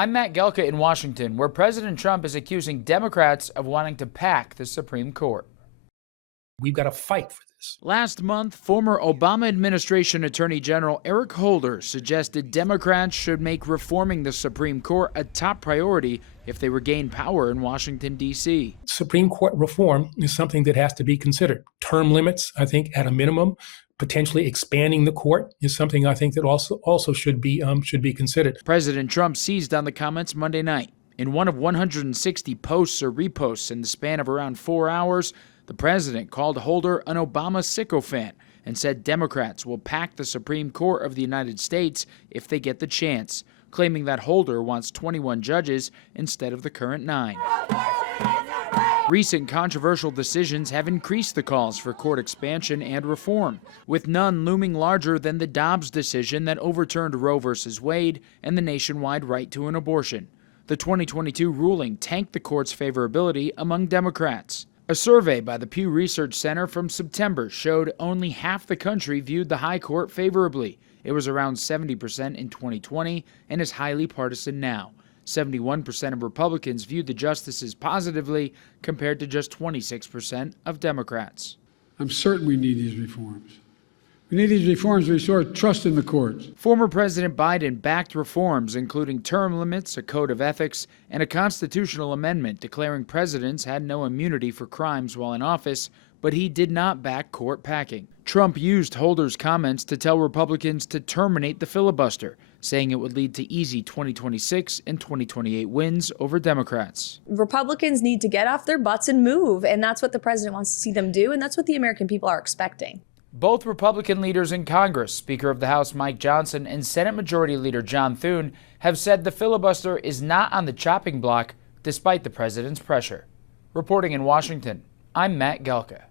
I'm Matt Gelka in Washington, where President Trump is accusing Democrats of wanting to pack the Supreme Court. We've got to fight for this. Last month, former Obama administration Attorney General Eric Holder suggested Democrats should make reforming the Supreme Court a top priority if they regain power in Washington, D.C. Supreme Court reform is something that has to be considered. Term limits, I think, at a minimum, potentially expanding the court is something I think that also should be considered. President Trump seized on the comments Monday night. In one of 160 posts or reposts in the span of around 4 hours, the president called Holder an Obama sycophant and said Democrats will pack the Supreme Court of the United States if they get the chance, claiming that Holder wants 21 judges instead of the current 9. Recent controversial decisions have increased the calls for court expansion and reform, with none looming larger than the Dobbs decision that overturned Roe v. Wade and the nationwide right to an abortion. The 2022 ruling tanked the court's favorability among Democrats. A survey by the Pew Research Center from September showed only half the country viewed the high court favorably. It was around 70% in 2020 and is highly partisan now. 71% of Republicans viewed the justices positively compared to just 26% of Democrats. I'm certain we need these reforms. We need these reforms to restore trust in the courts. Former President Biden backed reforms including term limits, a code of ethics, and a constitutional amendment declaring presidents had no immunity for crimes while in office, but he did not back court packing. Trump used Holder's comments to tell Republicans to terminate the filibuster, saying it would lead to easy 2026 and 2028 wins over Democrats. Republicans need to get off their butts and move, and that's what the president wants to see them do, and that's what the American people are expecting. Both Republican leaders in Congress, Speaker of the House Mike Johnson and Senate Majority Leader John Thune, have said the filibuster is not on the chopping block despite the president's pressure. Reporting in Washington, I'm Matt Gelka.